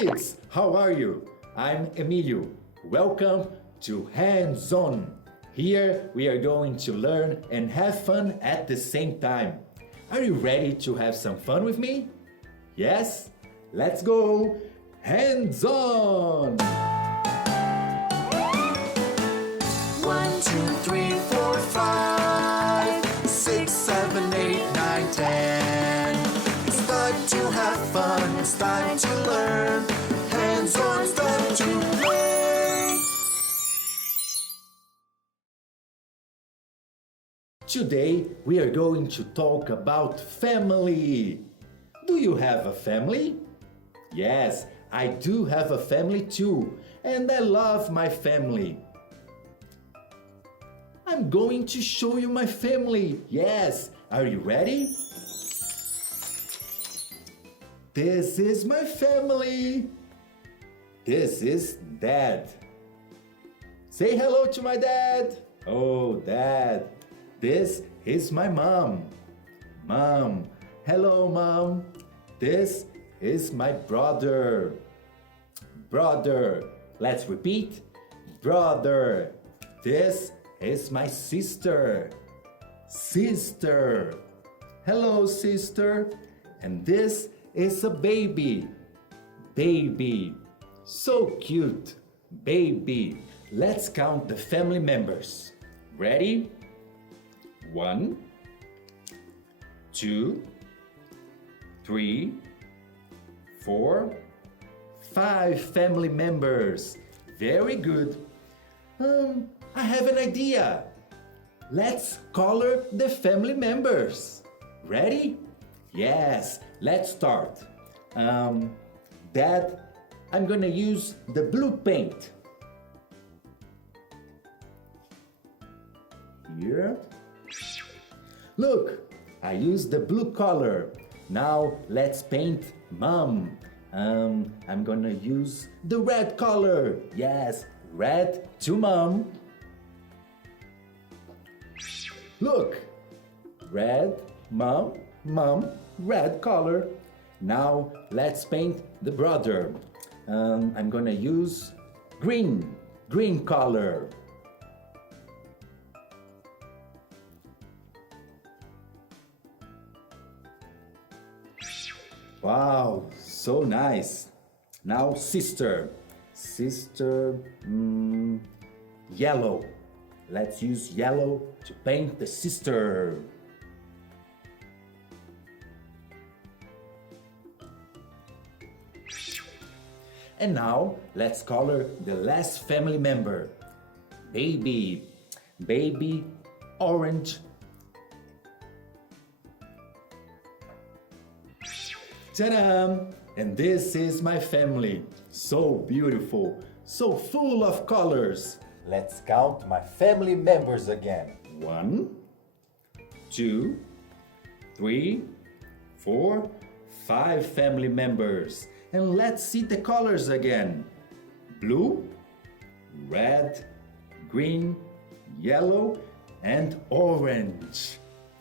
kids, how are you? I'm Emilio. Welcome to Hands On. Here we are going to learn and have fun at the same time. Are you ready to have some fun with me? Yes? Let's go! Hands on! 1, 2, 3, 4, 5, 6, 7, 8, 9, 10. It's time to have fun, it's time to learn. Hands on, it's time to play. Today we are going to talk about family. Do you have a family? Yes, I do have a family too, and I love my family. I'm going to show you my family. Yes, are you ready? This is my family. This is Dad. Say hello to my dad. Oh, Dad. This is my mom. Mom. Hello, Mom. This is my brother. Brother. Let's repeat. Brother. This is my sister. Sister. Hello, sister. And this is a baby. Baby. So cute. Baby. Let's count the family members. Ready? 1, 2, 3, 4, 5 family members. Very good. I have an idea. Let's color the family members. Ready? Yes, let's start. Dad, I'm gonna use the blue paint. Here. Look, I used the blue color. Now let's paint Mom. I'm gonna use the red color. Yes, red to Mom. Look, red, Mom, red color. Now let's paint the brother. I'm gonna use green color. Wow, so nice. Now sister. Sister, yellow. Let's use yellow to paint the sister. And now let's color the last family member. Baby. Baby, orange. Ta-da! And this is my family. So beautiful, so full of colors. Let's count my family members again. 1, 2, 3, 4, 5 family members. And let's see the colors again. Blue, red, green, yellow, and orange.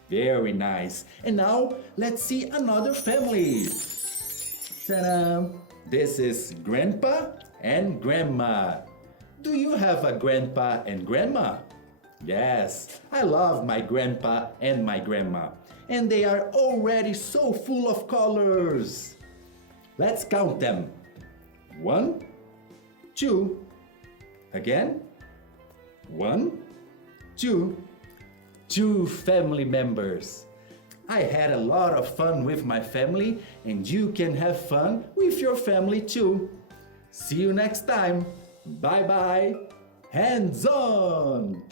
Very nice. And now let's see another family. Ta-da! This is Grandpa and Grandma. Do you have a grandpa and grandma? Yes, I love my grandpa and my grandma. And they are already so full of colors. Let's count them. 1, 2. Again. 1, 2. 2 family members. I had a lot of fun with my family, and you can have fun with your family too. See you next time. Bye bye. Hands on!